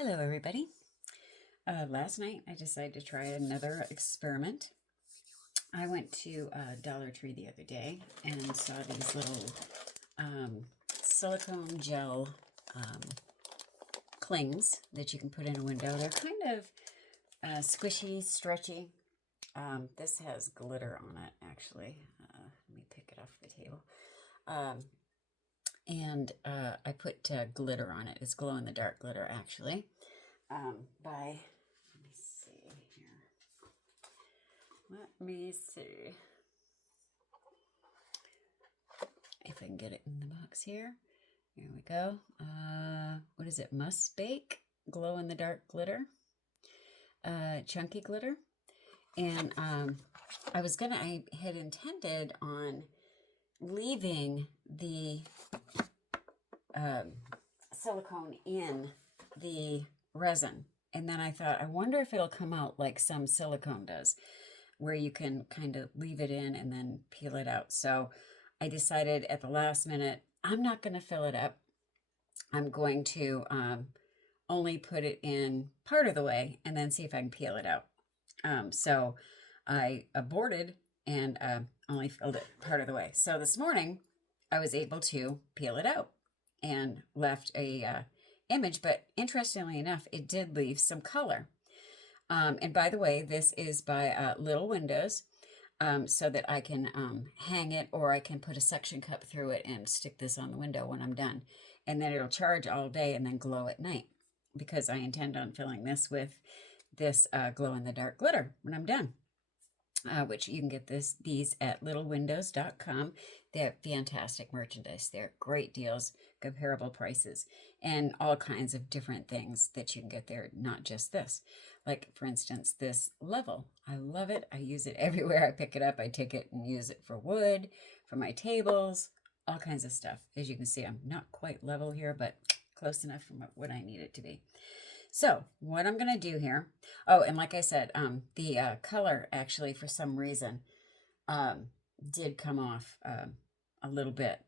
Hello, everybody. Last night, I decided to try another experiment. I went to Dollar Tree the other day and saw these little silicone gel clings that you can put in a window. They're kind of squishy, stretchy. This has glitter on it, actually. Let me pick it off the table. And I put glitter on it. It's glow-in-the-dark glitter, actually. Let me see here. Let me see if I can get it in the box here. Here we go. What is it? Must Bake glow-in-the-dark glitter. Chunky glitter. And I had intended on leaving the silicone in the resin, and then I thought, I wonder if it'll come out like some silicone does, where you can kind of leave it in and then peel it out. So I decided at the last minute, I'm not going to fill it up. I'm going to only put it in part of the way and then see if I can peel it out. So I aborted and only filled it part of the way. So this morning I was able to peel it out and left a image, but interestingly enough, it did leave some color. And by the way, this is by Little Windows, so that I can hang it, or I can put a suction cup through it and stick this on the window when I'm done. And then it'll charge all day and then glow at night, because I intend on filling this with this glow-in-the-dark glitter when I'm done. Which you can get these at littlewindows.com. They have fantastic merchandise. They're great deals, comparable prices, and all kinds of different things that you can get there, not just this. Like, for instance, this level. I love it. I use it everywhere I pick it up. I take it and use it for wood, for my tables, all kinds of stuff. As you can see, I'm not quite level here, but close enough from what I need it to be. So what I'm going to do here, oh, and like I said, the color actually, for some reason, did come off a little bit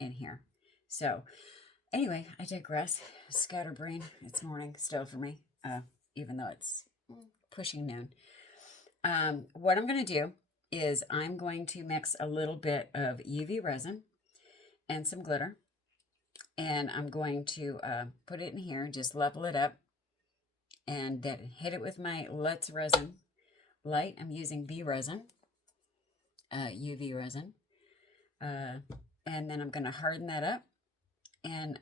in here. So anyway, I digress. Scatterbrain. It's morning still for me, even though it's pushing noon. What I'm going to do is I'm going to mix a little bit of UV resin and some glitter, and I'm going to put it in here, just level it up, and then hit it with my Let's Resin light. I'm using V resin, UV resin. And then I'm going to harden that up. And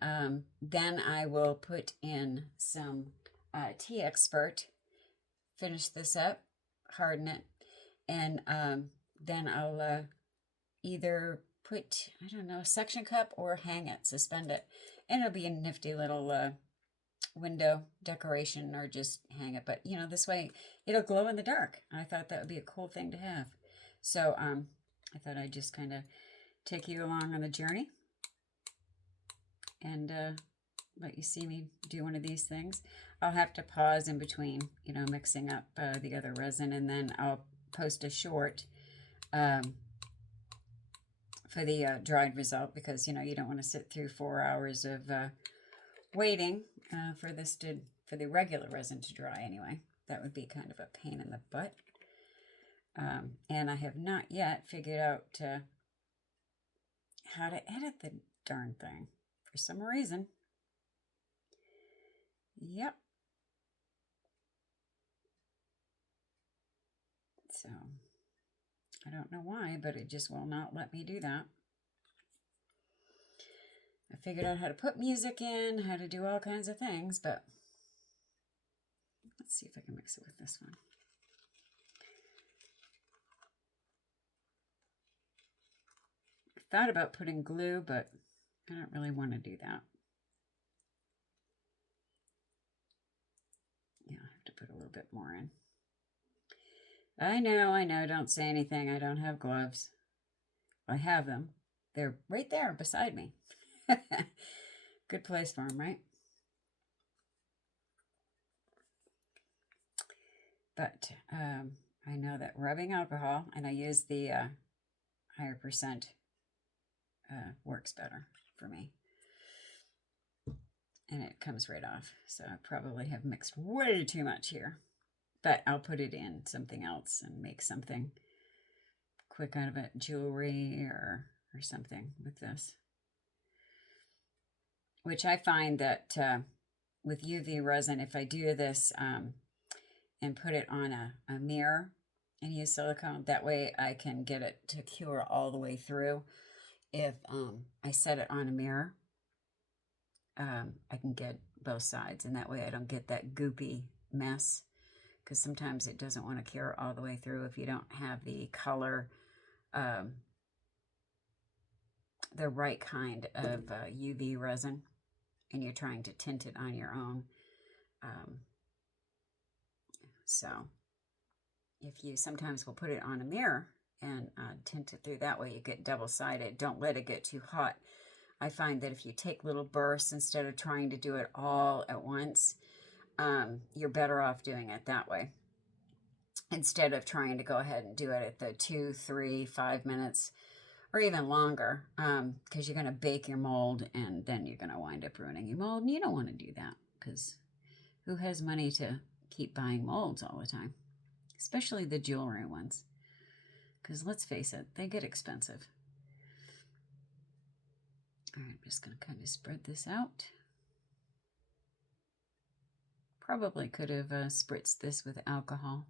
then I will put in some Tea Expert, finish this up, harden it. And then I'll either put, I don't know, a suction cup or hang it, suspend it. And it'll be a nifty little window decoration, or just hang it. But you know, this way it'll glow in the dark. I thought that would be a cool thing to have. So I thought I'd just kind of take you along on the journey and let you see me do one of these things. I'll have to pause in between, you know, mixing up the other resin, and then I'll post a short for the dried result, because you know, you don't want to sit through 4 hours of waiting for the regular resin to dry anyway. That would be kind of a pain in the butt. And I have not yet figured out how to edit the darn thing for some reason. Yep. So I don't know why, but it just will not let me do that. I figured out how to put music in, how to do all kinds of things, but let's see if I can mix it with this one. I thought about putting glue, but I don't really want to do that. Yeah, I have to put a little bit more in. I know, don't say anything. I don't have gloves. I have them. They're right there beside me. Good place for them, right? But I know that rubbing alcohol, and I use the higher percent, works better for me. and it comes right off. So I probably have mixed way too much here, but I'll put it in something else and make something quick out of it, jewelry or something with this. Which I find that with UV resin, if I do this and put it on a mirror and use silicone, that way I can get it to cure all the way through. If I set it on a mirror, I can get both sides, and that way I don't get that goopy mess, because sometimes it doesn't want to cure all the way through if you don't have the color, the right kind of UV resin, and you're trying to tint it on your own. So if you sometimes will put it on a mirror and tint it through that way, you get double-sided. Don't let it get too hot. I find that if you take little bursts instead of trying to do it all at once, you're better off doing it that way, instead of trying to go ahead and do it at the 2, 3, 5 minutes or even longer, because you're going to bake your mold and then you're going to wind up ruining your mold, and you don't want to do that, because who has money to keep buying molds all the time, especially the jewelry ones, because let's face it, they get expensive. All right, I'm just going to kind of spread this out. Probably could have spritzed this with alcohol.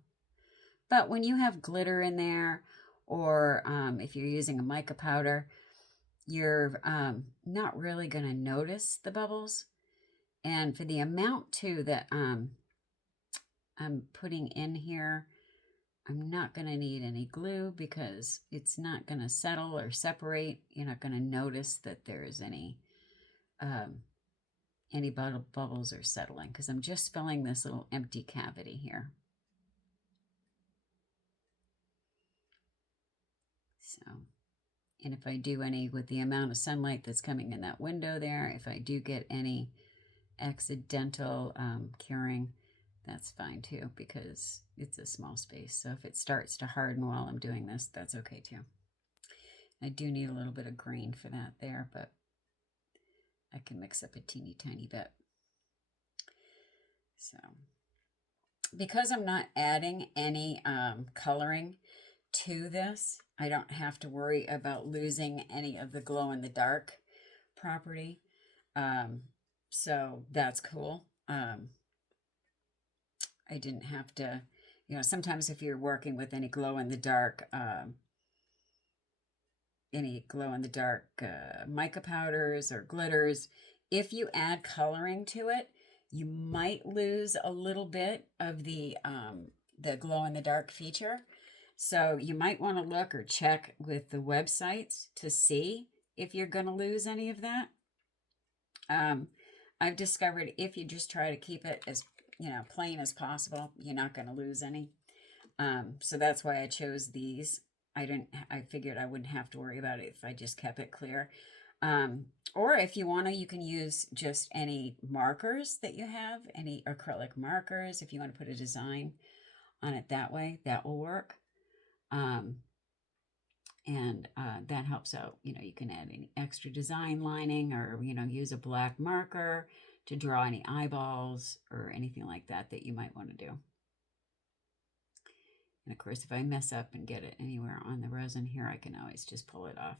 But when you have glitter in there, or if you're using a mica powder, you're not really going to notice the bubbles. And for the amount, too, that I'm putting in here, I'm not going to need any glue, because it's not going to settle or separate. You're not going to notice that there's any bubbles or settling, because I'm just filling this little empty cavity here. So, and if I do any with the amount of sunlight that's coming in that window there, if I do get any accidental curing, that's fine too, because it's a small space. So if it starts to harden while I'm doing this, that's okay too. I do need a little bit of green for that there, but I can mix up a teeny tiny bit. So because I'm not adding any coloring to this, I don't have to worry about losing any of the glow-in-the-dark property. So that's cool. I didn't have to, sometimes if you're working with any glow-in-the-dark mica powders or glitters, if you add coloring to it, you might lose a little bit of the glow-in-the-dark feature. So you might want to look or check with the websites to see if you're going to lose any of that. I've discovered if you just try to keep it as plain as possible, you're not going to lose any. So that's why I chose these. I figured I wouldn't have to worry about it if I just kept it clear. Or if you want to, you can use just any markers that you have, any acrylic markers. If you want to put a design on it that way, that will work. And that helps out. You can add any extra design lining, or, use a black marker to draw any eyeballs or anything like that you might want to do. And of course, if I mess up and get it anywhere on the resin here, I can always just pull it off.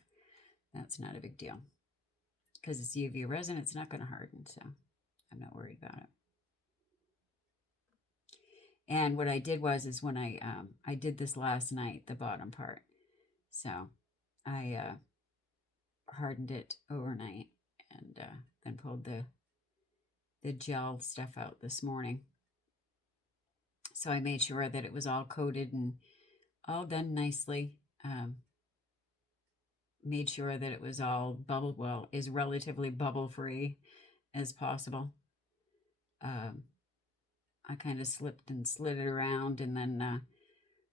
That's not a big deal. Because it's UV resin, it's not going to harden, so I'm not worried about it. And what I did is when I did this last night, the bottom part. So I hardened it overnight and then pulled the gel stuff out this morning. So I made sure that it was all coated and all done nicely. Made sure that it was all is relatively bubble-free as possible. I kind of slipped and slid it around and then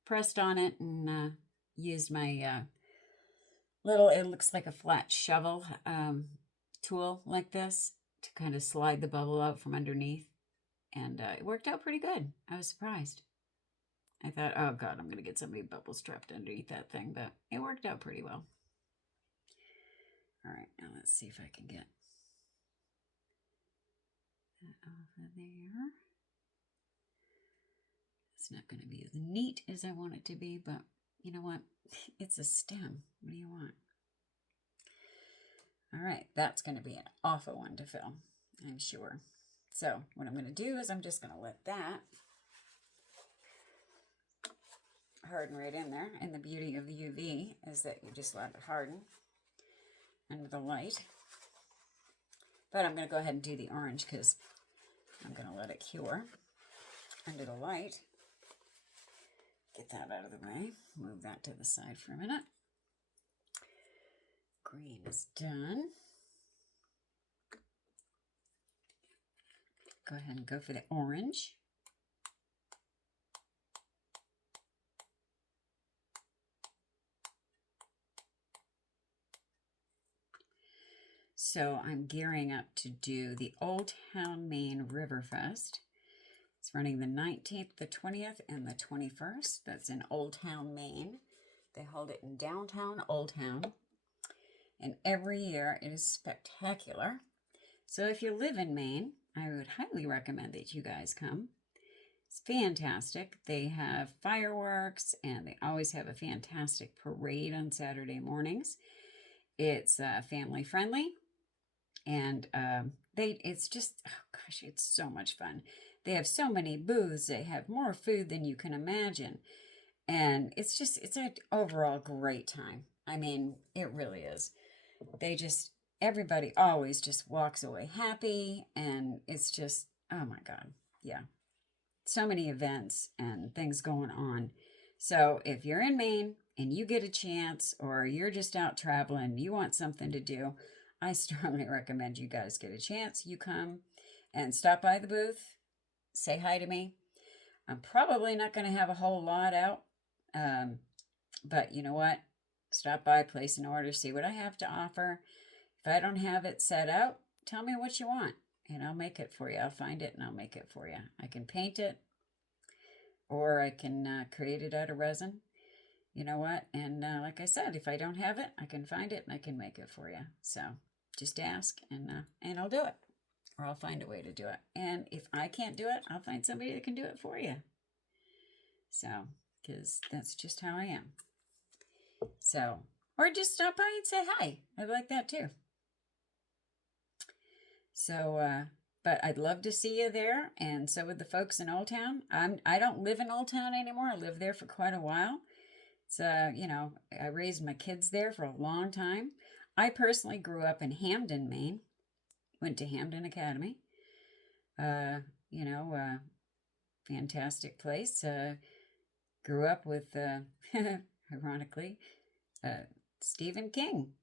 pressed on it and used my it looks like a flat shovel tool like this to kind of slide the bubble out from underneath. And it worked out pretty good. I was surprised. I thought, oh God, I'm going to get so many bubbles trapped underneath that thing, but it worked out pretty well. All right, now let's see if I can get off of there. It's not going to be as neat as I want it to be, but you know what? It's a stem. What do you want? All right, that's going to be an awful one to fill, I'm sure. So what I'm going to do is I'm just going to let that harden right in there. And the beauty of the UV is that you just let it harden under the light. But I'm going to go ahead and do the orange because I'm going to let it cure under the light. Get that out of the way. Move that to the side for a minute. Green is done. Go ahead and go for the orange. So I'm gearing up to do the Old Town Maine Riverfest. It's running the 19th, the 20th, and the 21st. That's in Old Town, Maine. They hold it in downtown Old Town. And every year it is spectacular. So if you live in Maine, I would highly recommend that you guys come. It's fantastic. They have fireworks, and they always have a fantastic parade on Saturday mornings. It's family friendly, and it's just, oh gosh, it's so much fun. They have so many booths. They have more food than you can imagine. And it's an overall great time. I mean, it really is. Everybody always just walks away happy. And it's just, oh my God. Yeah. So many events and things going on. So if you're in Maine and you get a chance, or you're just out traveling, you want something to do, I strongly recommend you guys get a chance. You come and stop by the booth. Say hi to me. I'm probably not going to have a whole lot out, but you know what? Stop by, place an order, see what I have to offer. If I don't have it set out, tell me what you want, and I'll make it for you. I'll find it and I'll make it for you. I can paint it, or I can create it out of resin. You know what? And like I said, if I don't have it, I can find it and I can make it for you. So just ask, and I'll do it. Or I'll find a way to do it. And if I can't do it, I'll find somebody that can do it for you. So, because that's just how I am. So, or just stop by and say hi. I like that too. So, but I'd love to see you there. And so would the folks in Old Town. I don't live in Old Town anymore. I lived there for quite a while. So, you know, I raised my kids there for a long time. I personally grew up in Hamden, Maine. Went to Hamden Academy. Fantastic place. Grew up with, ironically, Stephen King.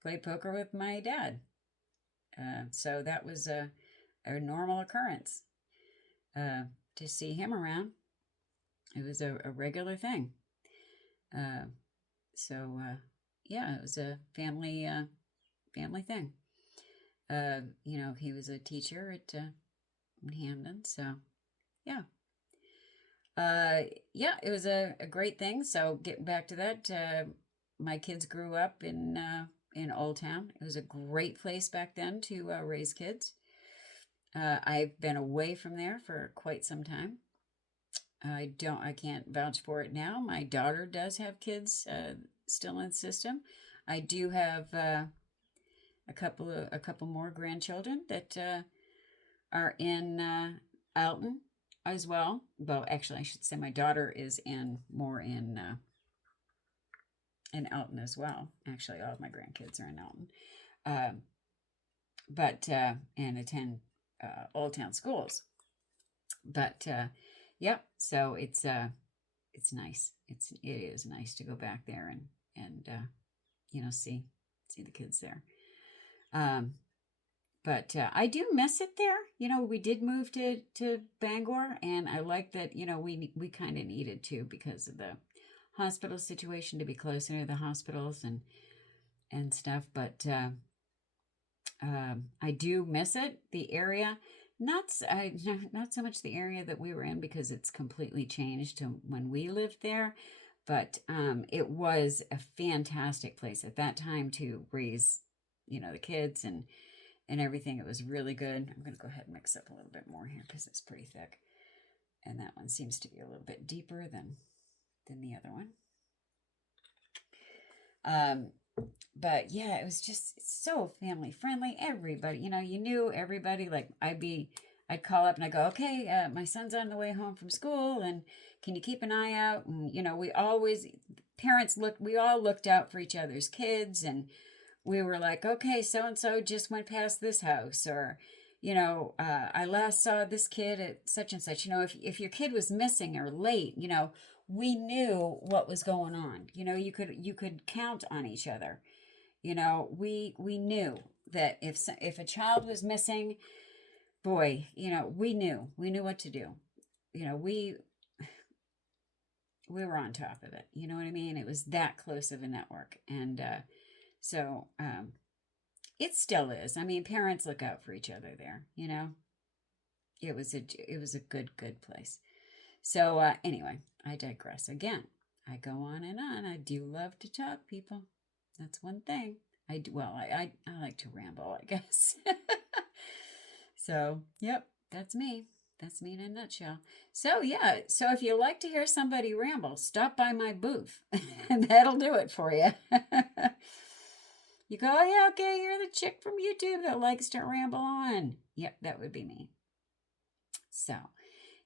Played poker with my dad. So that was a normal occurrence. To see him around, it was a regular thing. It was a family thing. He was a teacher in Hamden, so yeah. It was a great thing. So getting back to that, my kids grew up in Old Town. It was a great place back then to raise kids. I've been away from there for quite some time. I can't vouch for it now. My daughter does have kids still in the system. I do have a couple more grandchildren that are in Alton as well. Well, actually, I should say my daughter is in Alton as well. Actually, all of my grandkids are in Alton, and attend Old Town schools. But so it's nice. It is nice to go back there and see the kids there. But I do miss it there. We did move to Bangor, and I like that, we kind of needed to because of the hospital situation, to be closer to the hospitals and stuff. But I do miss it. The area, not so much the area that we were in, because it's completely changed to when we lived there. But it was a fantastic place at that time to raise, the kids and everything. It was really good. I'm going to go ahead and mix up a little bit more here because it's pretty thick. And that one seems to be a little bit deeper than the other one. But yeah, it was just so family friendly. Everybody, you know, you knew everybody. Like I'd call up and I go, okay, my son's on the way home from school, and can you keep an eye out? And, you know, we all looked out for each other's kids, and we were like, okay, so-and-so just went past this house, or, you know, I last saw this kid at such and such. You know, if your kid was missing or late, you know, we knew what was going on. You know, you could count on each other. You know, we knew that if a child was missing, boy, you know, we knew what to do. You know, we were on top of it. You know what I mean? It was that close of a network. And so it still is. I mean, parents look out for each other there, you know. It was a good place. So anyway, I digress again. I go on and on. I do love to talk, people. That's one thing. I like to ramble, I guess. So, yep, that's me. That's me in a nutshell. So, yeah. So if you like to hear somebody ramble, stop by my booth. And that'll do it for you. You go, oh, yeah, okay, you're the chick from YouTube that likes to ramble on. Yep, that would be me. So,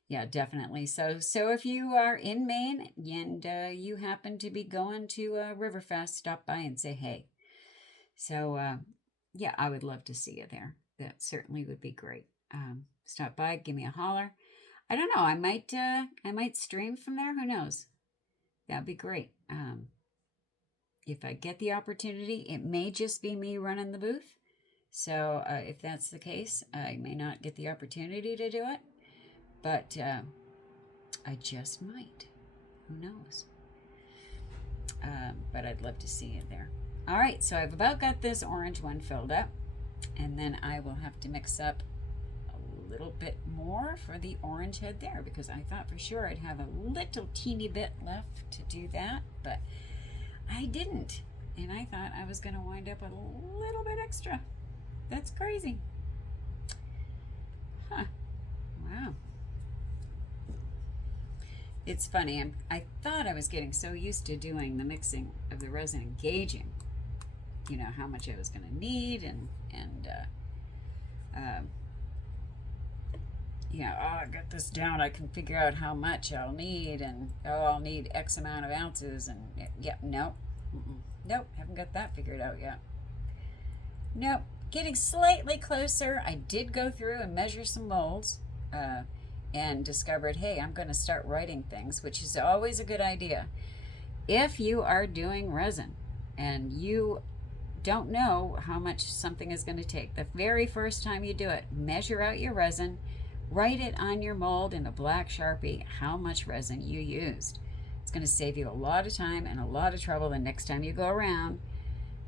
yeah, definitely. So if you are in Maine and you happen to be going to Riverfest, stop by and say hey. So, yeah, I would love to see you there. That certainly would be great. Stop by, give me a holler. I don't know. I might stream from there. Who knows? That'd be great. If I get the opportunity, it may just be me running the booth. So if that's the case, I may not get the opportunity to do it, but I just might. Who knows? But I'd love to see you there. All right, so I've about got this orange one filled up, and then I will have to mix up a little bit more for the orange head there, because I thought for sure I'd have a little teeny bit left to do that, but I didn't. And I thought I was going to wind up with a little bit extra. That's crazy. Huh. Wow. It's funny. I thought I was getting so used to doing the mixing of the resin and gauging, you know, how much I was going to need and you know, oh, I got this down. I can figure out how much I'll need, and I'll need X amount of ounces, and yeah, nope, nope, haven't got that figured out yet. Nope, getting slightly closer. I did go through and measure some molds, and discovered, hey, I'm going to start writing things, which is always a good idea. If you are doing resin and you don't know how much something is going to take, the very first time you do it, measure out your resin. Write it on your mold in a black Sharpie how much resin you used. It's going to save you a lot of time and a lot of trouble the next time you go around,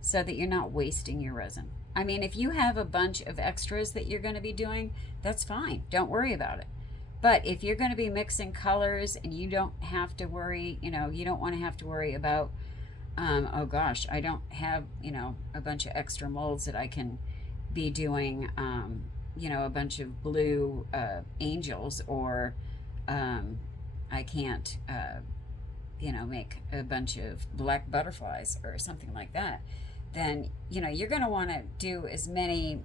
so that you're not wasting your resin. I mean, if you have a bunch of extras that you're going to be doing, that's fine. Don't worry about it. But if you're going to be mixing colors and you don't have to worry, you know, you don't want to have to worry about, oh gosh, I don't have, you know, a bunch of extra molds that I can be doing, you know, a bunch of blue angels, or I can't, you know, make a bunch of black butterflies or something like that, then, you know, you're going to want to do as many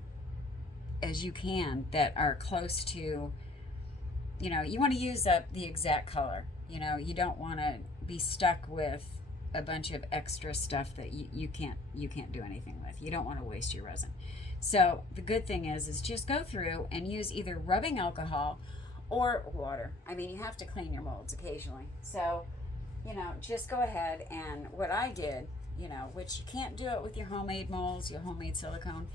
as you can that are close to, you know, you want to use up the exact color. You know, you don't want to be stuck with a bunch of extra stuff that you can't do anything with. You don't want to waste your resin. So the good thing is just go through and use either rubbing alcohol or water. I mean, you have to clean your molds occasionally. So, you know, just go ahead, and what I did, you know, which you can't do it with your homemade molds, your homemade silicone,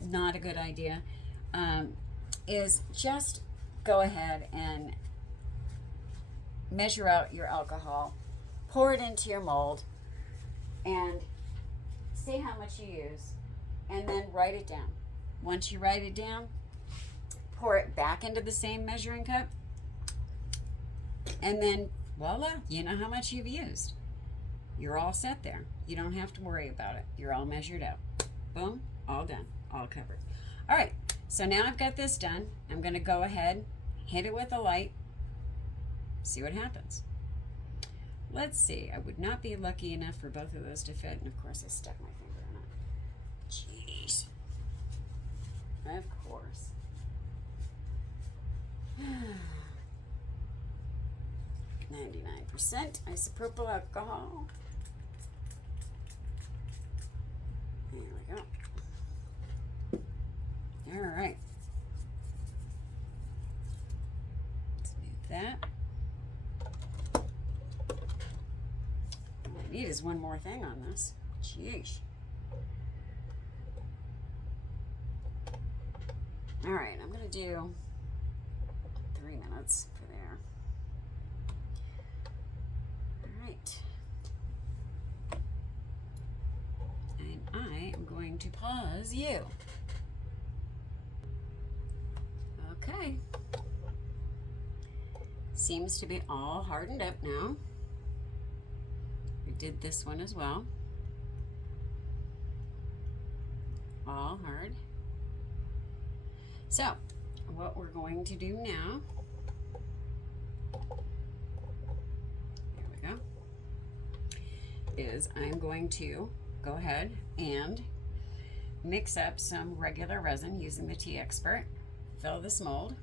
not a good idea, is just go ahead and measure out your alcohol, pour it into your mold, and see how much you use, and then write it down. Once you write it down, pour it back into the same measuring cup, and then voila, you know how much you've used. You're all set there. You don't have to worry about it. You're all measured out. Boom, all done, all covered. All right, so now I've got this done. I'm going to go ahead, hit it with a light, see what happens. Let's see. I would not be lucky enough for both of those to fit, and of course I stuck my finger in it. Jeez. Of course. 99% isopropyl alcohol. There we go. All right. Let's move that. All I need is one more thing on this. Jeez. All right, I'm gonna do 3 minutes for there. All right. And I am going to pause you. Okay. Seems to be all hardened up now. We did this one as well. All hard. So, what we're going to do now, there we go, is I'm going to go ahead and mix up some regular resin using the Tea Expert, fill this mold,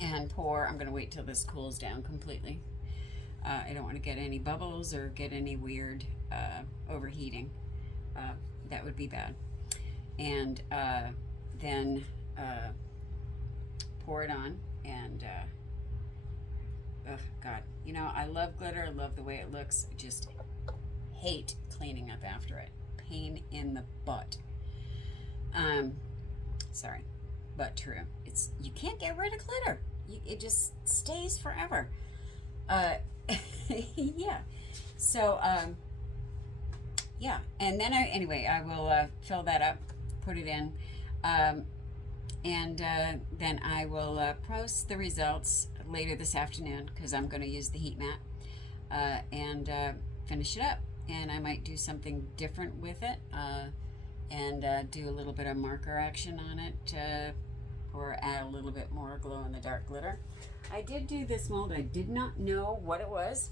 and pour. I'm going to wait till this cools down completely. I don't want to get any bubbles or get any weird overheating. That would be bad. And then pour it on, and oh God, you know, I love glitter, I love the way it looks, I just hate cleaning up after it. Pain in the butt. Sorry, but true. It's, you can't get rid of glitter. It just stays forever. Yeah. So yeah, and then anyway, I will fill that up, put it in, and then I will post the results later this afternoon, because I'm going to use the heat mat, and finish it up. And I might do something different with it, and do a little bit of marker action on it, or add a little bit more glow in the dark glitter. I did do this mold. I did not know what it was.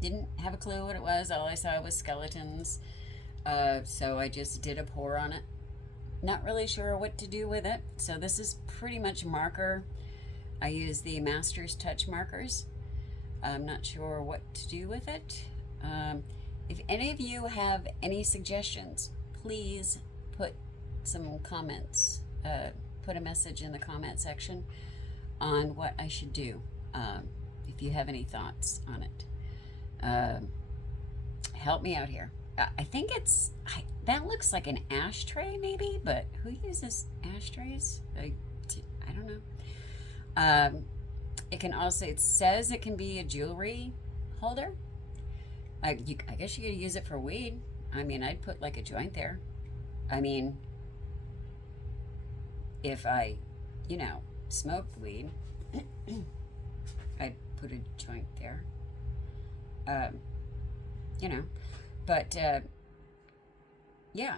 Didn't have a clue what it was. All I saw was skeletons. So I just did a pour on it. Not really sure what to do with it. So this is pretty much marker. I use the Master's Touch markers. I'm not sure what to do with it. If any of you have any suggestions, please put some comments, put a message in the comment section on what I should do, if you have any thoughts on it. Help me out here. I think it's, that looks like an ashtray maybe, but who uses ashtrays? I don't know. It can also, it says it can be a jewelry holder. I guess you could use it for weed. I mean, I'd put like a joint there. I mean, if I, you know, smoked weed, I'd put a joint there. You know, but yeah.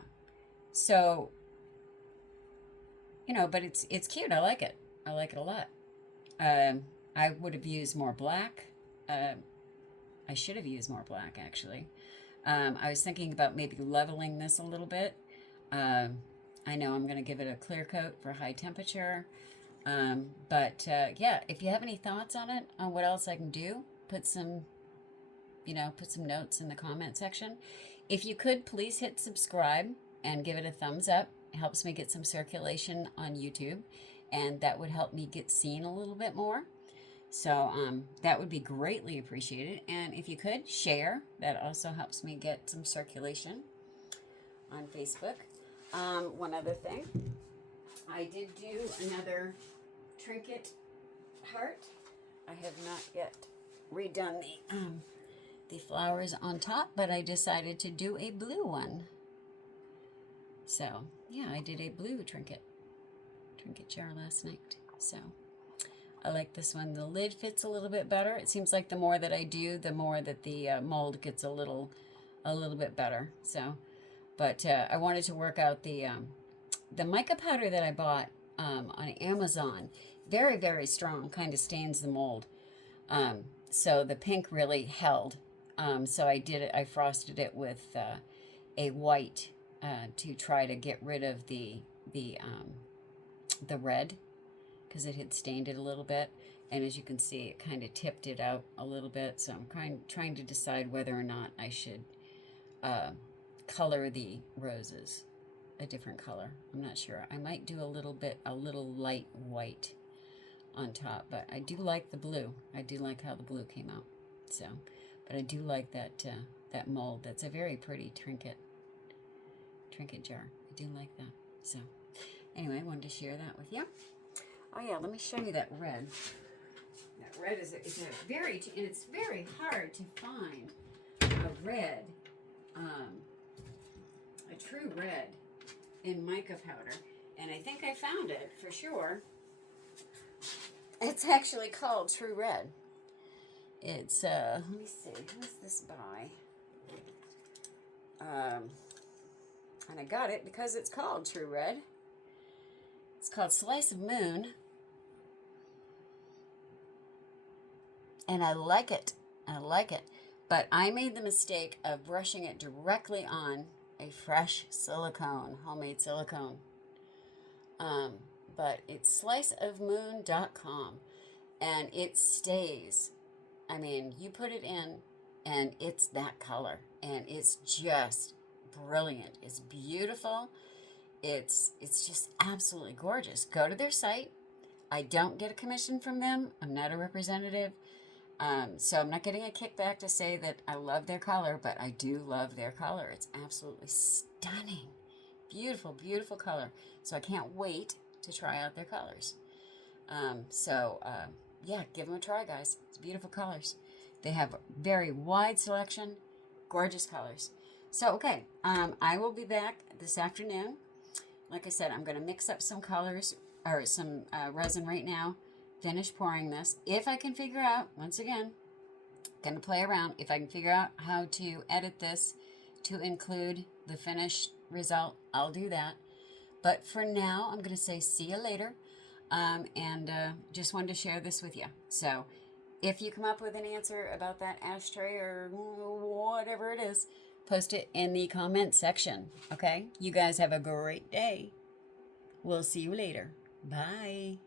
So, you know, but it's cute. I like it. I like it a lot. I would have used more black. I should have used more black, actually. I was thinking about maybe leveling this a little bit. I know I'm going to give it a clear coat for high temperature. But yeah, if you have any thoughts on it, on what else I can do, put some notes in the comment section. If you could, please hit subscribe and give it a thumbs up. It helps me get some circulation on YouTube, and that would help me get seen a little bit more. So that would be greatly appreciated. And if you could share, that also helps me get some circulation on Facebook. One other thing, I did do another trinket heart. I have not yet redone the flowers on top, but I decided to do a blue one. So yeah, I did a blue trinket jar last night. So I like this one. The lid fits a little bit better. It seems like the more that I do, the more that the mold gets a little bit better. So But I wanted to work out the mica powder that I bought on Amazon. Very, very strong, kind of stains the mold. So the pink really held. So I frosted it with a white to try to get rid of the red, because it had stained it a little bit. And as you can see, it kind of tipped it out a little bit. So I'm trying to decide whether or not I should color the roses a different color. I'm not sure. I might do a little light white on top, but I do like the blue. I do like how the blue came out. So, but I do like that mold. That's a very pretty trinket jar. I do like that. So, anyway, I wanted to share that with you. Oh yeah, let me show you that red. That red is it's very hard to find a red, a true red in mica powder, and I think I found it for sure. It's actually called True Red. It's let me see, who's this by? And I got it because it's called True Red. It's called Slice of Moon. And I like it. I like it. But I made the mistake of brushing it directly on a fresh silicone, homemade silicone. But it's sliceofmoon.com. And it stays. I mean, you put it in and it's that color. And it's just brilliant. It's beautiful. It's just absolutely gorgeous. Go to their site. I don't get a commission from them. I'm not a representative. So I'm not getting a kickback to say that I love their color, but I do love their color. It's absolutely stunning. Beautiful, beautiful color. So I can't wait to try out their colors. Yeah, give them a try, guys. It's beautiful colors. They have a very wide selection, gorgeous colors. So, okay, I will be back this afternoon. Like I said, I'm going to mix up some colors, or some resin right now. Finish pouring this. If I can figure out, once again, going to play around, if I can figure out how to edit this to include the finished result, I'll do that. But for now, I'm going to say see you later. Just wanted to share this with you. So if you come up with an answer about that ashtray or whatever it is, post it in the comment section. Okay? You guys have a great day. We'll see you later. Bye.